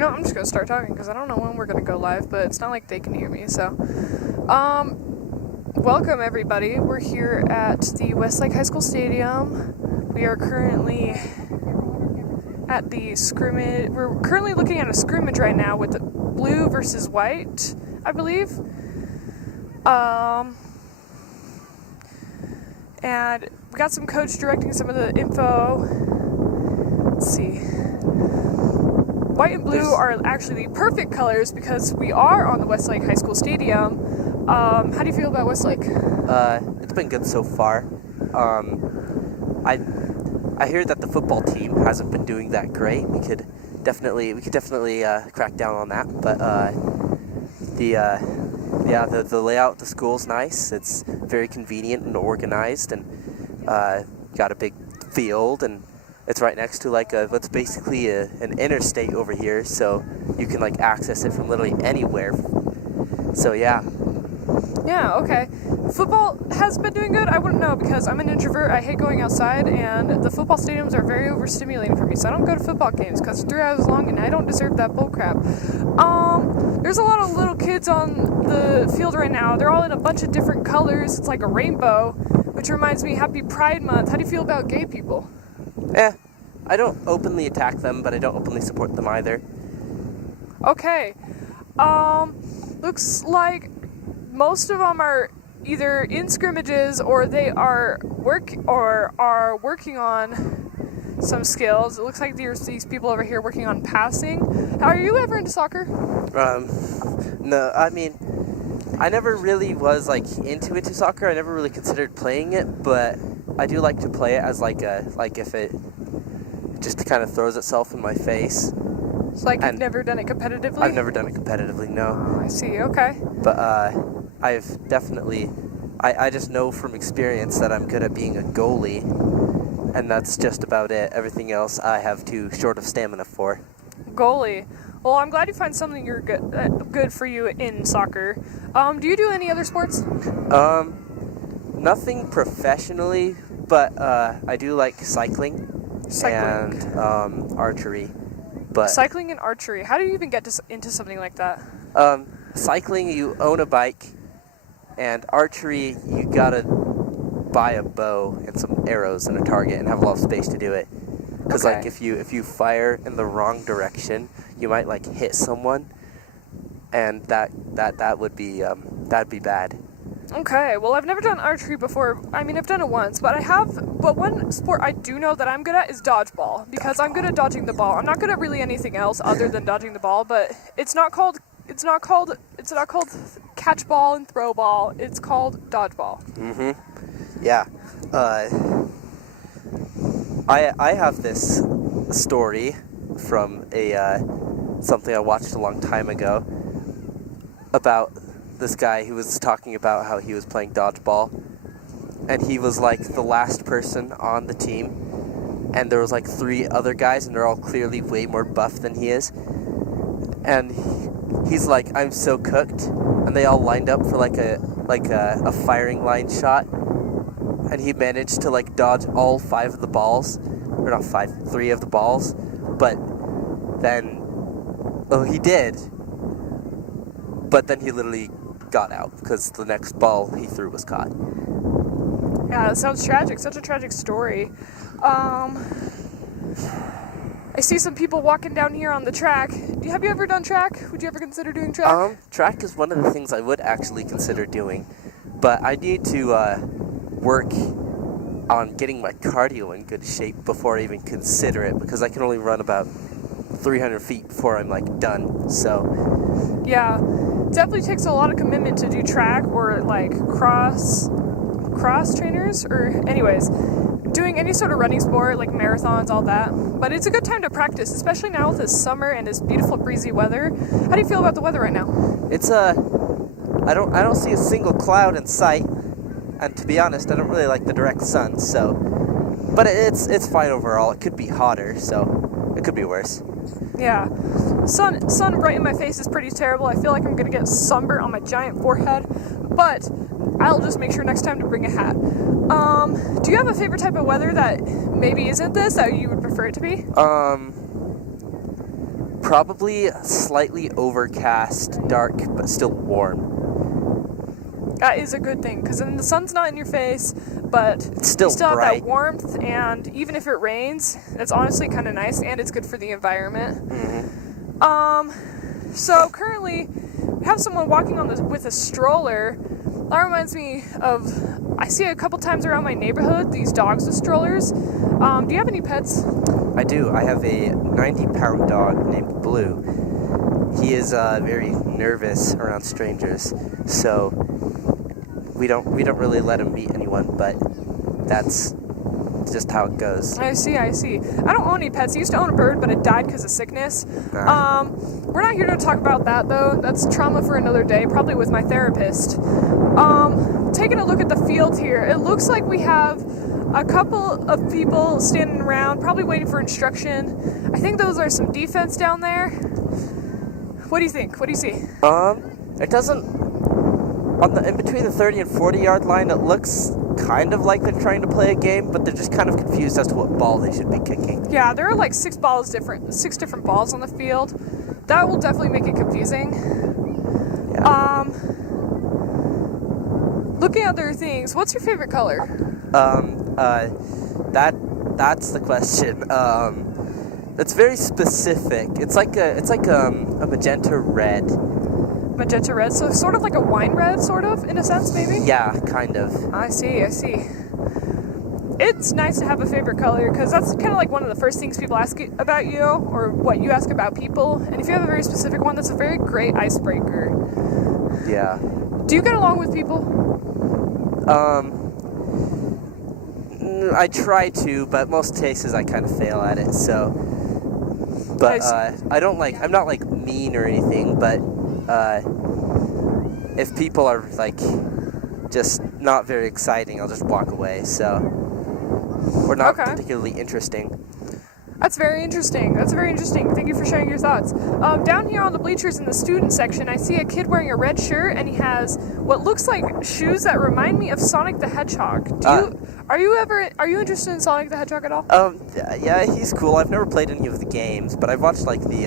No, I'm just going to start talking because I don't know when we're going to go live, but it's not like they can hear me, so. Welcome, everybody. We're here at the Westlake High School Stadium. We are currently at the scrimmage. We're currently looking at a scrimmage right now with blue versus white, I believe. And we got some coach directing some of the info. Let's see. White and blue are actually the perfect colors because we are on the Westlake High School Stadium. How do you feel about Westlake? It's been good so far. I hear that the football team hasn't been doing that great. We could definitely crack down on that. But the layout of the school's nice. It's very convenient and organized, and got a big field, and it's right next to what's basically an interstate over here, so you can access it from literally anywhere. So yeah. Yeah, okay. Football has been doing good. I wouldn't know because I'm an introvert. I hate going outside, and the football stadiums are very overstimulating for me, so I don't go to football games because it's 3 hours long, and I don't deserve that bullcrap. There's a lot of little kids on the field right now. They're all in a bunch of different colors. It's like a rainbow, which reminds me, Happy Pride Month. How do you feel about gay people? I don't openly attack them, but I don't openly support them either. Okay. Looks like most of them are either in scrimmages or they are working on some skills. It looks like there's these people over here working on passing. Are you ever into soccer? No, I mean, I never really was into soccer. I never really considered playing it, but I do like to play it as if it just kind of throws itself in my face. So you've never done it competitively? I've never done it competitively, no. Oh, I see, okay. But I've definitely, I just know from experience that I'm good at being a goalie, and that's just about it. Everything else I have too short of stamina for. Goalie. Well, I'm glad you find something you're good for you in soccer. Do you do any other sports? Nothing professionally, but I do like cycling. And archery. But cycling and archery. How do you even get into something like that? Cycling, you own a bike, and archery, you gotta buy a bow and some arrows and a target and have a lot of space to do it. Because if you fire in the wrong direction, you might hit someone, and that would be that'd be bad. Okay, well, I've never done archery before. I mean, I've done it once, but one sport I do know that I'm good at is dodgeball, because I'm good at dodging the ball. I'm not good at really anything else other than dodging the ball, but it's not called catch ball and throw ball. It's called dodgeball. Mm-hmm. Yeah. I have this story from something I watched a long time ago about this guy who was talking about how he was playing dodgeball, and he was the last person on the team, and there was 3 other guys, and they're all clearly way more buff than he is, and he's like, I'm so cooked, and they all lined up for a firing line shot, and he managed to dodge all 5 of the balls, or not 5, 3 of the balls, but then, he did, but then he literally got out because the next ball he threw was caught. Yeah, that sounds tragic. Such a tragic story. I see some people walking down here on the track. Have you ever done track? Would you ever consider doing track? Track is one of the things I would actually consider doing, but I need to work on getting my cardio in good shape before I even consider it, because I can only run about 300 feet before I'm done. So yeah, definitely takes a lot of commitment to do track or cross trainers, or anyways, doing any sort of running sport like marathons, all that. But it's a good time to practice, especially now with this summer and this beautiful breezy weather. How do you feel about the weather right now? It's I don't see a single cloud in sight, and to be honest, I don't really like the direct sun. So, but it's fine overall. It could be hotter, so it could be worse. Yeah, sun right in my face is pretty terrible. I feel like I'm gonna get sunburnt on my giant forehead, but I'll just make sure next time to bring a hat. Do you have a favorite type of weather that maybe isn't this, that you would prefer it to be? Probably slightly overcast, dark, but still warm. That is a good thing, because then the sun's not in your face, but It's still you still have bright. that warmth, and even if it rains, it's honestly kind of nice, and it's good for the environment. So currently, we have someone walking with a stroller. That reminds me of, I see a couple times around my neighborhood, these dogs with strollers. Do you have any pets? I do. I have a 90-pound dog named Blue. He is very nervous around strangers, so we don't really let him meet anyone, but that's just how it goes. I see. I don't own any pets. I used to own a bird, but it died because of sickness. We're not here to talk about that, though. That's trauma for another day, probably with my therapist. Taking a look at the field here, it looks like we have a couple of people standing around, probably waiting for instruction. I think those are some defense down there. What do you think? What do you see? It doesn't... in between the 30 and 40-yard line, it looks kind of like they're trying to play a game, but they're just kind of confused as to what ball they should be kicking. Yeah, there are like six different balls on the field. That will definitely make it confusing. Yeah. Looking at other things, what's your favorite color? That's the question. It's very specific. It's like a magenta red. Magenta red, so sort of like a wine red, sort of, in a sense, maybe? Yeah, kind of. I see. It's nice to have a favorite color, because that's kind of like one of the first things people ask about you, or what you ask about people, and if you have a very specific one, that's a very great icebreaker. Yeah. Do you get along with people? I try to, but most cases I kind of fail at it, so... But, I'm not, like, mean or anything, but, if people are, like, just not very exciting, I'll just walk away, so... Or not particularly interesting. That's very interesting. Thank you for sharing your thoughts. Down here on the bleachers in the student section, I see a kid wearing a red shirt, and he has what looks like shoes that remind me of Sonic the Hedgehog. Are you interested in Sonic the Hedgehog at all? Yeah, he's cool. I've never played any of the games, but I've watched like the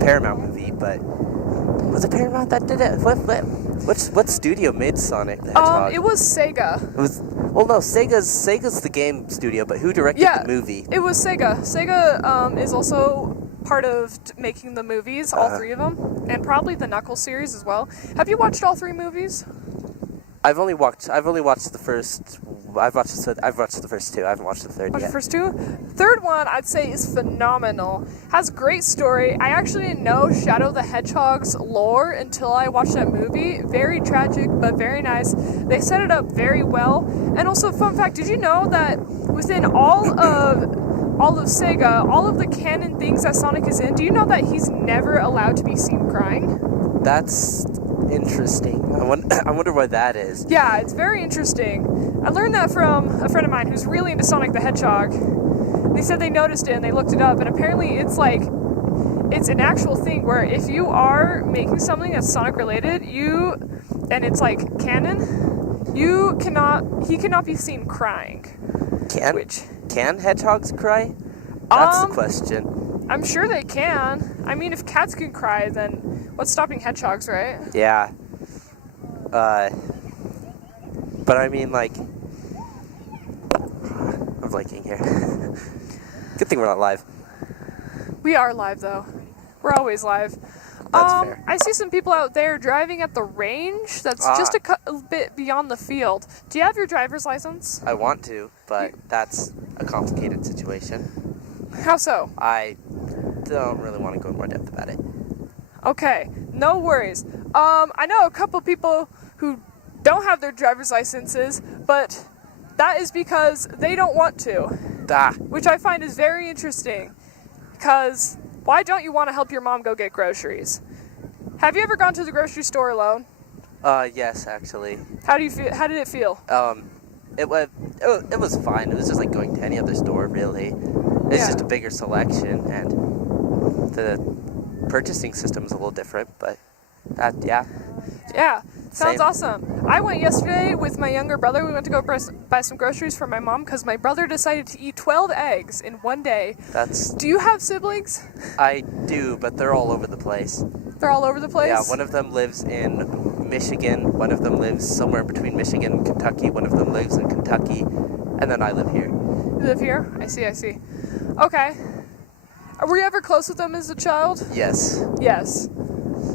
Paramount movie. But was it Paramount that did it? What studio made Sonic the Hedgehog? It was Sega. Well, no, Sega's the game studio, but who directed the movie? It was Sega. Sega is also part of making the movies, all three of them, and probably the Knuckles series as well. Have you watched all three movies? I've only watched the first. I've watched the first two. I haven't watched the third yet. The first two? Third one, I'd say, is phenomenal. Has great story. I actually didn't know Shadow the Hedgehog's lore until I watched that movie. Very tragic, but very nice. They set it up very well. And also, fun fact, did you know that within all of Sega, all of the canon things that Sonic is in, do you know that he's never allowed to be seen crying? That's interesting. I wonder why that is. Yeah, it's very interesting. I learned that from a friend of mine who's really into Sonic the Hedgehog. They said they noticed it and they looked it up, and apparently it's an actual thing where if you are making something that's Sonic related, and it's like canon, he cannot be seen crying. Can hedgehogs cry? That's the question. I'm sure they can. I mean, if cats can cry, then what's stopping hedgehogs, right? Yeah. But I mean, like, I'm blanking here. Good thing we're not live. We are live, though. We're always live. That's fair. I see some people out there driving at the range that's just a bit beyond the field. Do you have your driver's license? I want to, but that's a complicated situation. How so? I don't really want to go in more depth about it. Okay, no worries. I know a couple people who don't have their driver's licenses, but that is because they don't want to. Which I find is very interesting. Because why don't you want to help your mom go get groceries? Have you ever gone to the grocery store alone? Yes, actually. How do you feel? How did it feel? It was fine. It was just like going to any other store, really. It's just a bigger selection, and the purchasing system is a little different, but yeah. Yeah. Sounds Same. awesome. I went yesterday with my younger brother. We went to go buy some groceries for my mom because my brother decided to eat 12 eggs in one day. Do you have siblings? I do, but they're all over the place. They're all over the place? Yeah, one of them lives in Michigan, one of them lives somewhere between Michigan and Kentucky, one of them lives in Kentucky, and then I live here. You live here? I see. Okay. Were you ever close with them as a child? Yes. Yes.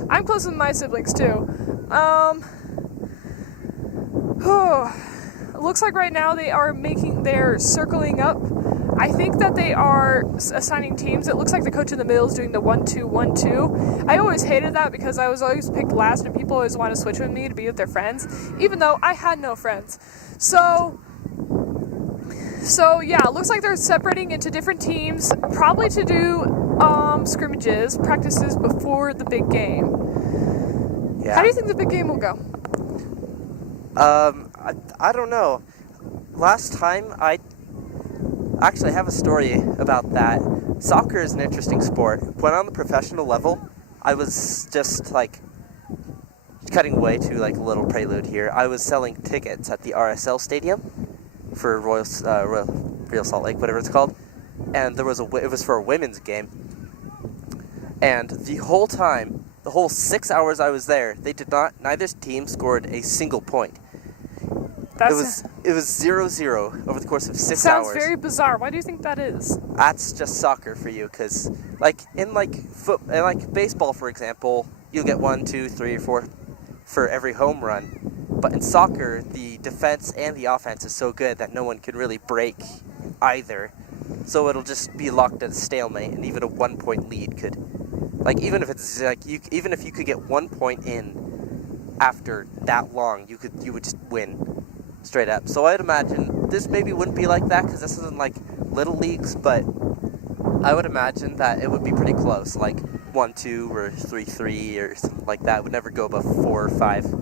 I'm close with my siblings too. It looks like right now they're circling up. I think that they are assigning teams. It looks like the coach in the middle is doing the 1-2-1-2. I always hated that because I was always picked last and people always want to switch with me to be with their friends, even though I had no friends. So yeah, it looks like they're separating into different teams, probably to do scrimmages, practices before the big game. Yeah. How do you think the big game will go? I don't know. Last time I have a story about that. Soccer is an interesting sport. When on the professional level, I was just like cutting away to like a little prelude here. I was selling tickets at the RSL Stadium for Real Salt Lake, whatever it's called, and it was for a women's game. And the whole time, the whole 6 hours I was there, neither team scored a single point. It was 0-0 over the course of 6 hours. Sounds very bizarre. Why do you think that is? That's just soccer for you, because in baseball, for example, you'll get 1, 2, 3, or 4 for every home run. But in soccer, the defense and the offense is so good that no one can really break either. So it'll just be locked at a stalemate, and even a 1-point lead could, even if you could get 1 point in after that long, you would just win straight up. So I'd imagine this maybe wouldn't be like that because this isn't like little leagues, but I would imagine that it would be pretty close, like 1-2 or 3-3 or something like that. It would never go above 4 or 5,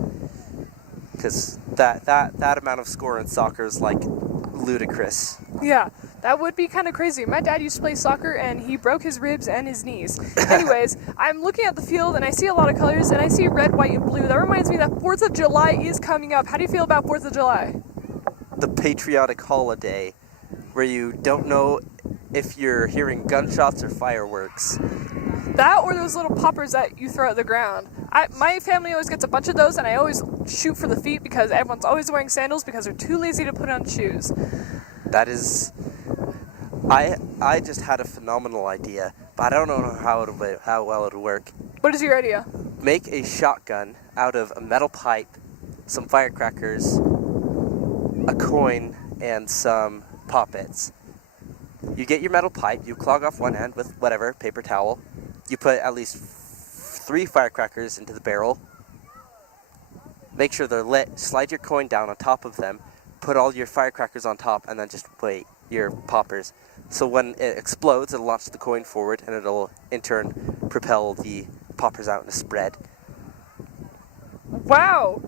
because that amount of score in soccer is like ludicrous. Yeah, that would be kind of crazy. My dad used to play soccer and he broke his ribs and his knees. Anyways, I'm looking at the field and I see a lot of colors and I see red, white, and blue. That reminds me that 4th of July is coming up. How do you feel about 4th of July? The patriotic holiday where you don't know if you're hearing gunshots or fireworks. That or those little poppers that you throw at the ground. My family always gets a bunch of those and I always shoot for the feet because everyone's always wearing sandals because they're too lazy to put on shoes. That is... I just had a phenomenal idea, but I don't know how well it'll work. What is your idea? Make a shotgun out of a metal pipe, some firecrackers, a coin, and some poppets. You get your metal pipe, you clog off one end with whatever, paper towel. You put at least 3 firecrackers into the barrel. Make sure they're lit. Slide your coin down on top of them. Put all your firecrackers on top, and then just wait your poppers. So when it explodes, it'll launch the coin forward, and it'll in turn propel the poppers out in a spread. Wow,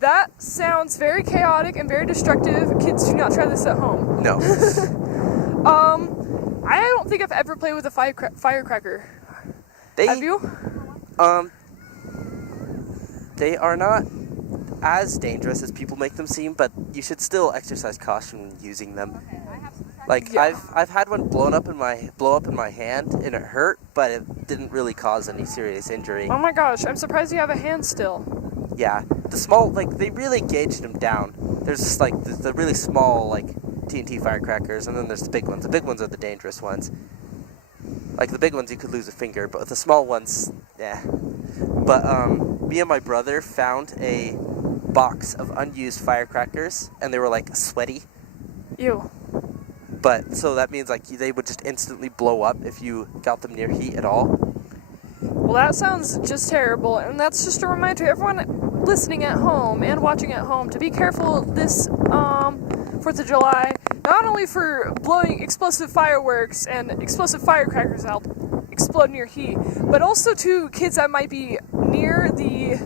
that sounds very chaotic and very destructive. Kids, do not try this at home. No. I don't think I've ever played with a firecracker. Have you? They are not as dangerous as people make them seem, but you should still exercise caution when using them. I've had one blow up in my hand and it hurt, but it didn't really cause any serious injury. Oh my gosh, I'm surprised you have a hand still. Yeah, the small, they really gauged them down. There's just the really small TNT firecrackers, and then there's the big ones. The big ones are the dangerous ones. The big ones you could lose a finger, but with the small ones, yeah. But me and my brother found a box of unused firecrackers, and they were sweaty. Ew. But so that means they would just instantly blow up if you got them near heat at all. Well, that sounds just terrible, and that's just a reminder to everyone listening at home and watching at home to be careful this 4th of July, not only for blowing explosive fireworks and explosive firecrackers out explode near heat, but also to kids that might be near the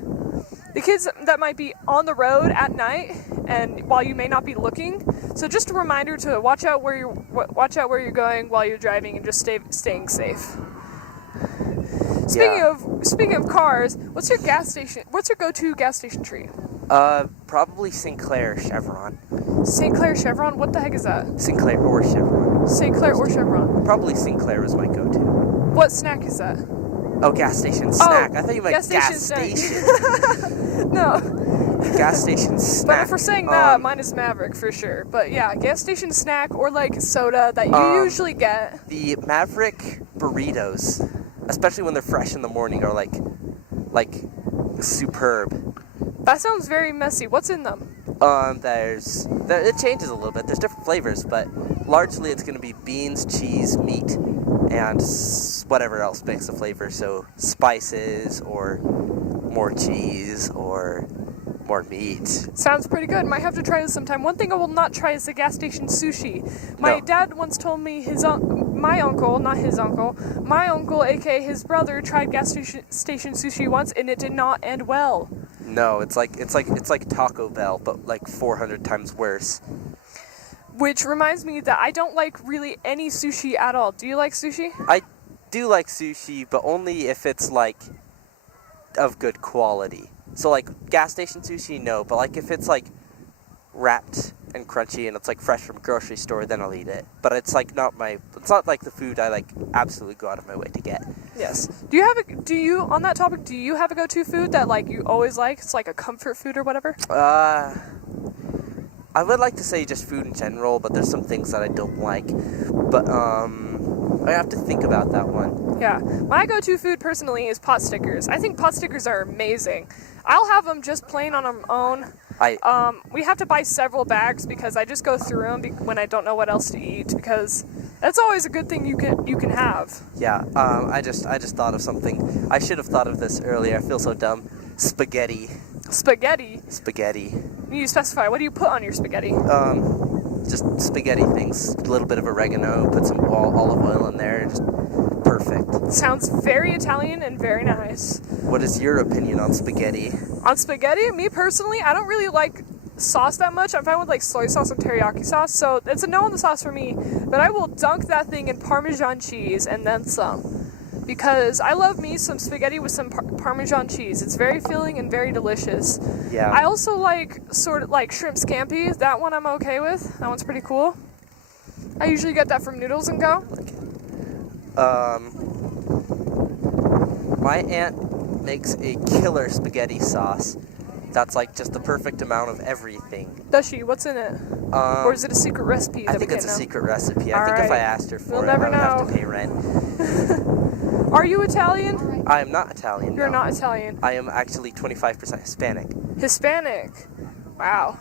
kids that might be on the road at night and while you may not be looking. So just a reminder to watch out where you're going while you're driving and just staying safe. Speaking of cars, what's your go-to gas station treat? Probably Sinclair Chevron. St. Clair Chevron? What the heck is that? Sinclair or Chevron. St. Clair or Chevron? Probably Sinclair was my go-to. What snack is that? Oh, gas station snack. Oh, I thought you meant gas station. No. Gas station snack. But if we're saying that, mine is Maverick for sure. But yeah, gas station snack or like soda that you usually get. The Maverick burritos, especially when they're fresh in the morning, are like superb. That sounds very messy. What's in them? It changes a little bit. There's different flavors, but largely it's going to be beans, cheese, meat, and whatever else makes the flavor. So spices or more cheese or more meat. Sounds pretty good. Might have to try this sometime. One thing I will not try is the gas station sushi. My dad once told me my uncle, aka his brother, tried gas station sushi once and it did not end well. No, it's like Taco Bell, but like 400 times worse. Which reminds me that I don't like really any sushi at all. Do you like sushi? I do like sushi, but only if it's like of good quality. So like gas station sushi, no, but like if it's like wrapped and crunchy and it's like fresh from a grocery store, then I'll eat it. But it's like it's not like the food I like absolutely go out of my way to get. Yes. On that topic, do you have a go-to food that like you always like? It's like a comfort food or whatever? I would like to say just food in general, but there's some things that I don't like. But I have to think about that one. Yeah. My go-to food personally is pot stickers. I think pot stickers are amazing. I'll have them just plain on their own. We have to buy several bags because I just go through them when I don't know what else to eat, because that's always a good thing you can have. Yeah. I just thought of something. I should have thought of this earlier. I feel so dumb. Spaghetti. Spaghetti? Spaghetti. You specify. What do you put on your spaghetti? Just spaghetti things. A little bit of oregano. Put some olive oil in there. Just perfect. Sounds very Italian and very nice. What is your opinion on spaghetti? On spaghetti, me personally, I don't really like sauce that much. I'm fine with like soy sauce and teriyaki sauce, so it's a no on the sauce for me. But I will dunk that thing in Parmesan cheese and then some, because I love me some spaghetti with some Parmesan cheese. It's very filling and very delicious. Yeah. I also like sort of like shrimp scampi. That one I'm okay with. That one's pretty cool. I usually get that from Noodles and Go. My aunt makes a killer spaghetti sauce that's like just the perfect amount of everything. Does she? What's in it? Or is it a secret recipe? I think it's a secret recipe. I think if I asked her for We'll it, I never would have know. to pay rent. Are you Italian? I am not Italian. You're no. not Italian. I am actually 25% Hispanic. Hispanic. Wow.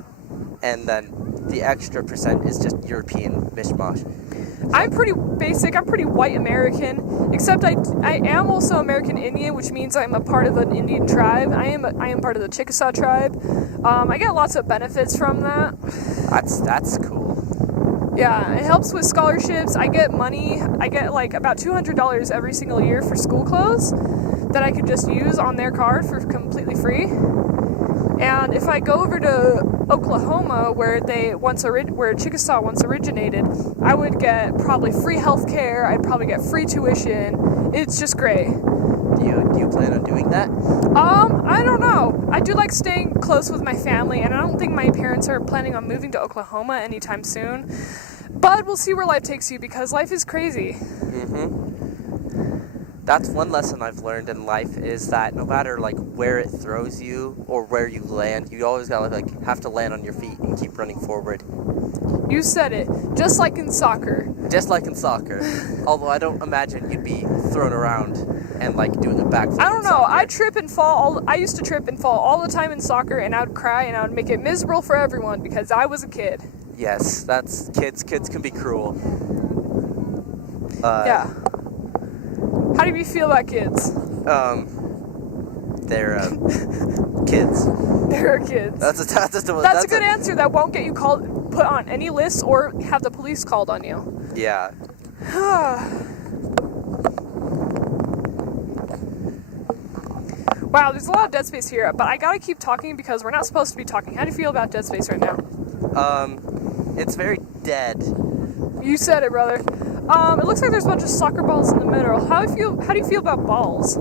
And then the extra percent is just European mishmash. I'm pretty basic. I'm pretty white American, except I am also American Indian, which means I'm a part of an Indian tribe. I am part of the Chickasaw tribe. I get lots of benefits from that. That's cool. Yeah, it helps with scholarships. I get money. I get like about $200 every single year for school clothes that I could just use on their card for completely free. And if I go over to Oklahoma, where Chickasaw once originated, I would get probably free health care. I'd probably get free tuition. It's just great. Do you plan on doing that? I don't know. I do like staying close with my family, and I don't think my parents are planning on moving to Oklahoma anytime soon. But we'll see where life takes you, because life is crazy. Mm-hmm. That's one lesson I've learned in life, is that no matter like where it throws you or where you land, you always gotta like have to land on your feet and keep running forward. You said it. Just like in soccer. Just like in soccer. Although I don't imagine you'd be thrown around and like doing a backflip. I don't know. I trip and fall. I used to trip and fall all the time in soccer, and I would cry and I would make it miserable for everyone because I was a kid. Yes, that's kids. Kids can be cruel. Yeah. How do you feel about kids? They're kids. They're kids. That's a good answer that won't get you put on any lists or have the police called on you. Yeah. Wow, there's a lot of dead space here, but I gotta keep talking because we're not supposed to be talking. How do you feel about dead space right now? It's very dead. You said it, brother. It looks like there's a bunch of soccer balls in the middle. How do you feel about balls?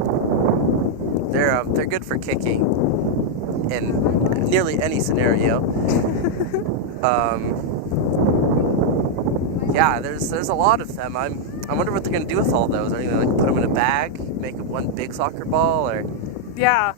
They're good for kicking in nearly any scenario. Yeah, there's a lot of them. I wonder what they're gonna do with all those. Are you gonna like put them in a bag, make it one big soccer ball, or? Yeah.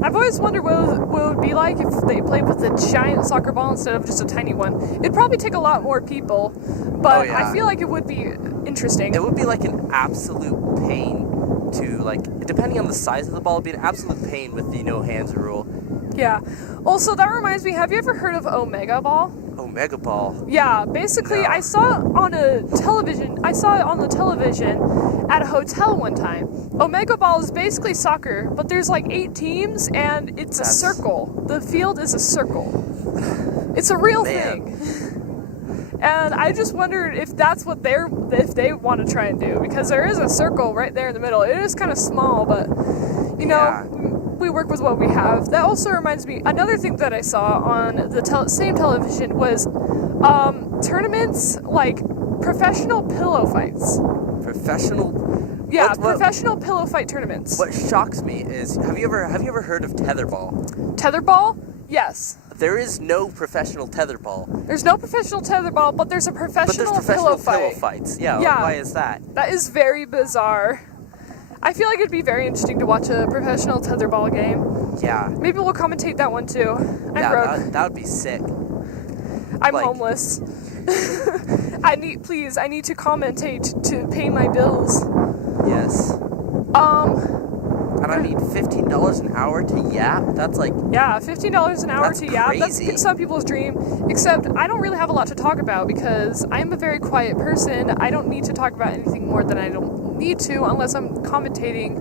I've always wondered what it would be like if they played with a giant soccer ball instead of just a tiny one. It'd probably take a lot more people, but Oh, yeah. I feel like it would be interesting. It would be like an absolute pain to like, depending on the size of the ball, it'd be an absolute pain with the no hands rule. Yeah. Also, that reminds me, have you ever heard of Omega Ball? Omega ball. Yeah, basically, No. I saw it on the television at a hotel one time. Omega Ball is basically soccer, but there's like 8 teams, and it's a circle. The field is a circle. It's a real thing. And I just wondered if that's what if they want to try and do, because there is a circle right there in the middle. It is kind of small, but you know. Yeah. We work with what we have. That also reminds me, another thing that I saw on the same television was tournaments, like professional pillow fights. Professional. Yeah, professional pillow fight tournaments. What shocks me is, have you ever heard of tetherball? Tetherball? Yes. There is no professional tetherball. There's no professional tetherball, but there's a professional, pillow fight. fights. Yeah. Yeah. Why is that? That is very bizarre. I feel like it'd be very interesting to watch a professional tetherball game. Yeah. Maybe we'll commentate that one too. I'm broke. That would be sick. I'm like- homeless. I need to commentate to pay my bills. Yes. And I mean, $15 an hour to yap. That's like. Yeah, $15 an hour That's to yap. crazy. That's some people's dream. Except I don't really have a lot to talk about because I'm a very quiet person. I don't need to talk about anything more than I don't need to unless I'm commentating,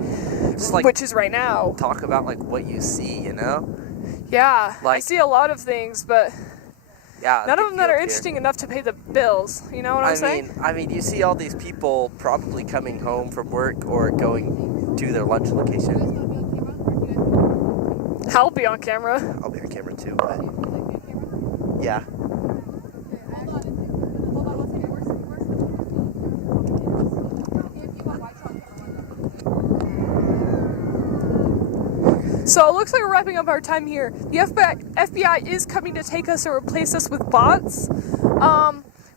Just like which is right now. talk about like what you see, you know? Yeah, I Like- see a lot of things, but Yeah. none of big them that deal are here. interesting enough to pay the bills. You know what I'm saying? I mean, you see all these people probably coming home from work or going to their lunch location. I'll be on camera. I'll be on camera too, but yeah. So it looks like we're wrapping up our time here. The FBI is coming to take us or replace us with bots.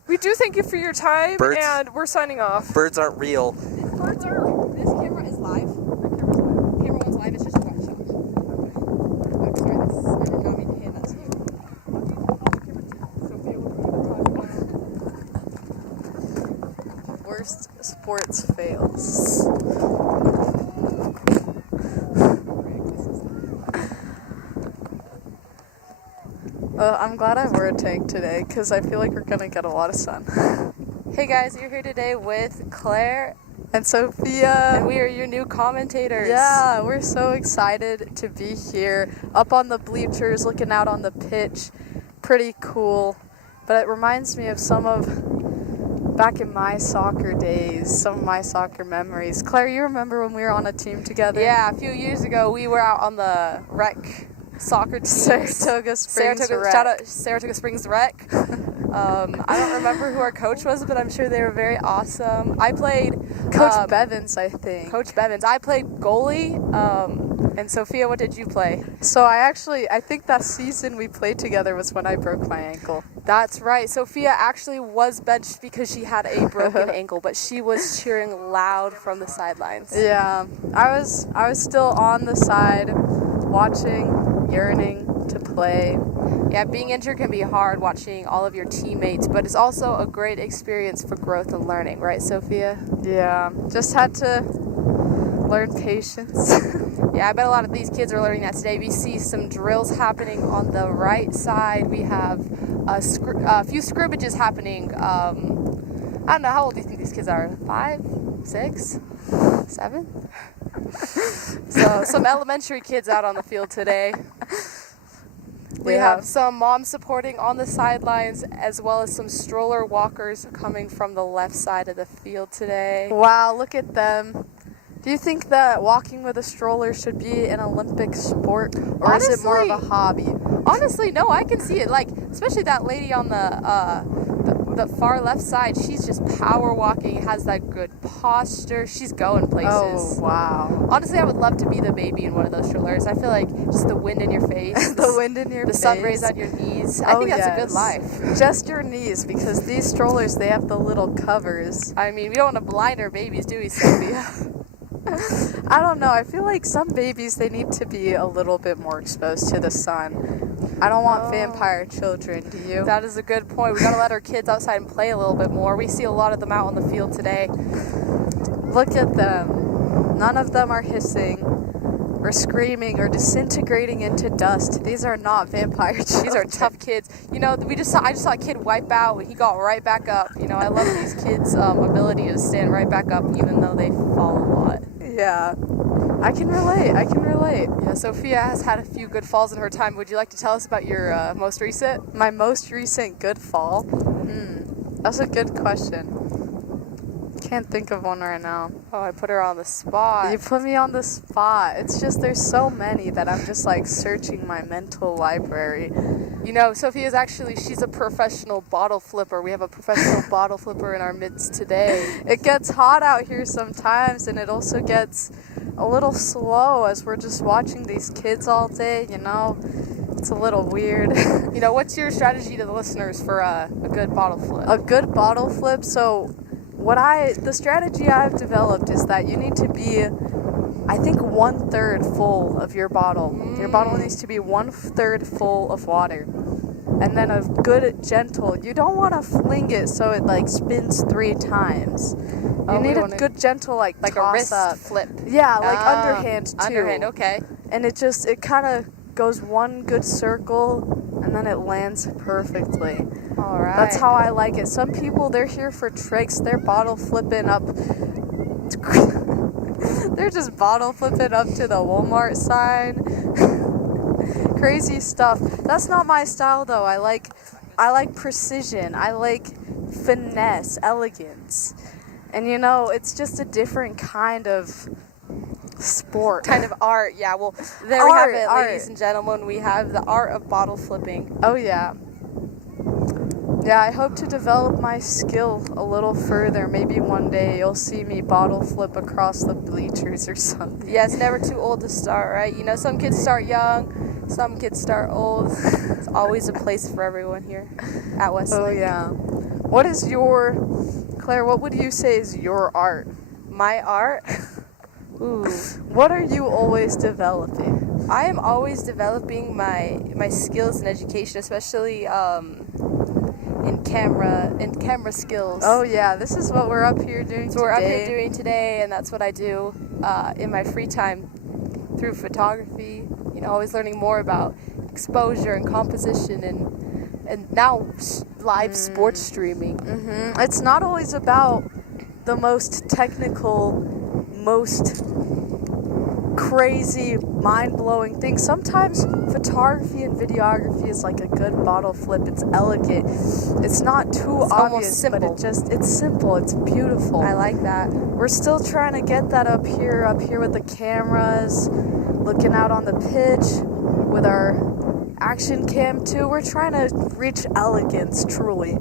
We do thank you for your time, Birds. and we're signing off. Birds aren't real. Birds are. This camera is live. Camera one's live. It's just a wet shot. I'm sorry. I did not mean to hand that to you. Worst sports fails. I'm glad I wore a tank today because I feel like we're gonna get a lot of sun. Hey guys, you're here today with Claire, And Sophia. and we are your new commentators. Yeah, we're so excited to be here, up on the bleachers, looking out on the pitch. Pretty cool. But it reminds me of some of back in my soccer days, some of my soccer memories. Claire, you remember when we were on a team together? Yeah, a few years ago we were out on the rec soccer team. Saratoga Springs Rec. Shout out Saratoga Springs Rec. I don't remember who our coach was, but I'm sure they were very awesome. I played Coach Bevins, I think. Coach Bevins. I played goalie. And Sophia, what did you play? So I think that season we played together was when I broke my ankle. That's right. Sophia actually was benched because she had a broken ankle, but she was cheering loud from the sidelines. Yeah, I was still on the side, watching, yearning to play. Yeah, being injured can be hard watching all of your teammates, but it's also a great experience for growth and learning, right, Sophia? Yeah, just had to learn patience. Yeah, I bet a lot of these kids are learning that today. We see some drills happening on the right side. We have a few scrimmages happening. I don't know, how old do you think these kids are? 5, 6, 7? So some elementary kids out on the field today. We have some moms supporting on the sidelines, as well as some stroller walkers coming from the left side of the field today. Wow, look at them. Do you think that walking with a stroller should be an Olympic sport, or is it more of a hobby? Honestly, no, I can see it. Like, especially that lady on the the far left side, she's just power walking, has that good posture. She's going places. Oh, wow. Honestly, I would love to be the baby in one of those strollers. I feel like just the wind in your face, The wind in your the face. sun rays on your knees. I think that's a good life. Just your knees, because these strollers, they have the little covers. I mean, we don't want to blind our babies, do we, Sophia? I don't know. I feel like some babies, they need to be a little bit more exposed to the sun. I don't want vampire children, do you? That is a good point. We gotta let our kids outside and play a little bit more. We see a lot of them out on the field today. Look at them. None of them are hissing or screaming or disintegrating into dust. These are not vampire children. These are tough kids. You know, I just saw a kid wipe out. He got right back up. You know, I love these kids' ability to stand right back up even though they fall a lot. Yeah. I can relate. Yeah, Sophia has had a few good falls in her time. Would you like to tell us about your most recent? My most recent good fall? That's a good question. Can't think of one right now. Oh, I put her on the spot. You put me on the spot. It's just there's so many that I'm just like searching my mental library. You know, Sophia's she's a professional bottle flipper. We have a professional bottle flipper in our midst today. It gets hot out here sometimes, and it also gets a little slow as we're just watching these kids all day, you know? It's a little weird. You know, what's your strategy to the listeners for a good bottle flip? A good bottle flip? So the strategy I've developed is that you need to be, I think, 1/3 full of your bottle. Your bottle needs to be 1/3 full of water. And then a good gentle, you don't want to fling it so it like spins 3 times. You need a good gentle like a toss wrist up. flip. Yeah, like underhand too. Underhand, okay. And it kind of goes one good circle and then it lands perfectly. All right. That's how I like it. Some people, they're here for tricks. They're bottle flipping up. They're just bottle flipping up to the Walmart sign. Crazy stuff. That's not my style though. I like precision. I like finesse, elegance. And you know, it's just a different kind of sport. Kind of art, yeah. Well, there we have it, ladies and gentlemen. We have the art of bottle flipping. Oh, yeah. Yeah, I hope to develop my skill a little further. Maybe one day you'll see me bottle flip across the bleachers or something. Yeah, it's never too old to start, right? You know, some kids start young, some kids start old. There's always a place for everyone here at Westlake. Oh, yeah. What is Claire, what would you say is your art? My art? Ooh. What are you always developing? I am always developing my skills in education, especially in camera skills. Oh yeah, this is what we're up here doing So we're up here doing today, and that's what I do in my free time through photography. You know, always learning more about exposure and composition and now live sports streaming. Mm-hmm. It's not always about the most technical, most crazy, mind-blowing thing. Sometimes photography and videography is like a good bottle flip. It's elegant. It's not too obvious, but it's simple. It's beautiful. I like that. We're still trying to get that up here with the cameras, looking out on the pitch with our action cam too. We're trying to reach elegance, truly.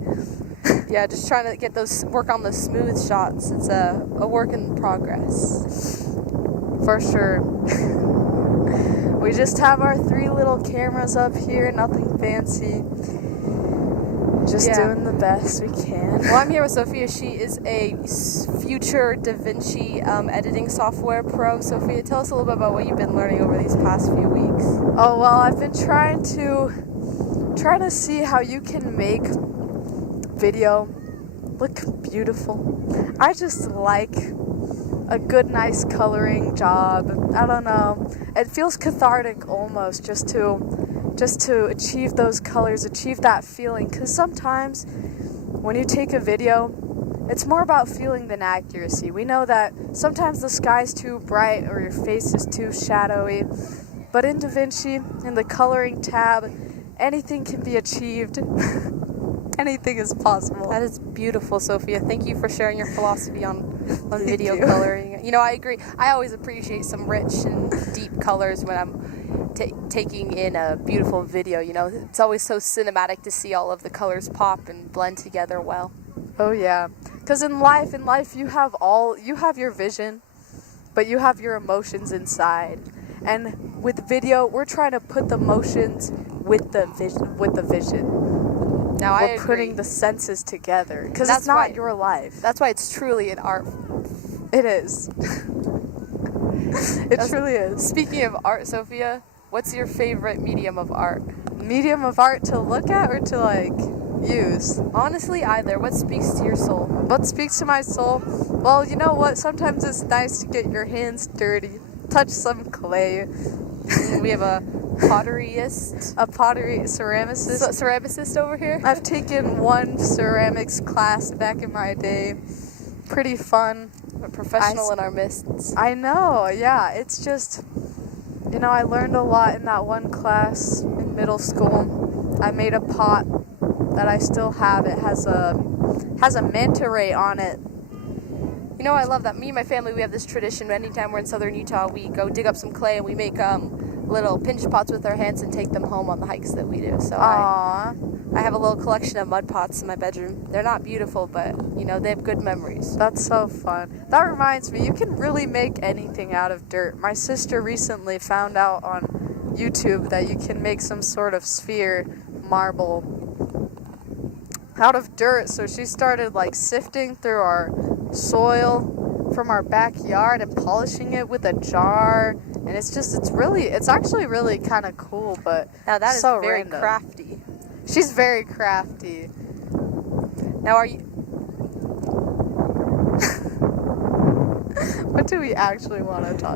Yeah, just trying to work on those smooth shots. It's a work in progress. For sure. We just have our 3 little cameras up here, nothing fancy. Just doing the best we can. Well, I'm here with Sophia. She is a future DaVinci editing software pro. Sophia, tell us a little bit about what you've been learning over these past few weeks. Oh, well, I've been trying to see how you can make video look beautiful. I just like a good, nice coloring job. I don't know. It feels cathartic almost just to achieve those colors, achieve that feeling. Because sometimes when you take a video, it's more about feeling than accuracy. We know that sometimes the sky's too bright or your face is too shadowy. But in DaVinci, in the coloring tab, anything can be achieved. Anything is possible. That is beautiful, Sophia. Thank you for sharing your philosophy on video coloring. You know, I agree. I always appreciate some rich and deep colors when I'm taking in a beautiful video. You know, it's always so cinematic to see all of the colors pop and blend together well. Oh yeah, because in life, you have your vision, but you have your emotions inside. And with video, we're trying to put the emotions with the vision. Now I We're agree. putting the senses together because That's it's not why- your life. That's why it's truly an art. It is. It truly is. Speaking of art, Sophia, what's your favorite medium of art? Medium of art to look at or to like use? Honestly, either. What speaks to your soul? What speaks to my soul? Well, you know what? Sometimes it's nice to get your hands dirty, touch some clay. We have a potteryist, A pottery ceramicist. ceramicist over here. I've taken one ceramics class back in my day. Pretty fun. A professional in our midst. I know, yeah. It's just, I learned a lot in that one class in middle school. I made a pot that I still have. It has a manta ray on it. You know, I love that. Me and my family, we have this tradition. Anytime we're in southern Utah, we go dig up some clay and we make little pinch pots with our hands and take them home on the hikes that we do. So I have a little collection of mud pots in my bedroom. They're not beautiful, but, they have good memories. That's so fun. That reminds me, you can really make anything out of dirt. My sister recently found out on YouTube that you can make some sort of sphere marble out of dirt. So she started sifting through our soil from our backyard and polishing it with a jar. And it's actually really kind of cool, but Now that is so very random. crafty. She's very crafty. Now, are you... What do we actually want to talk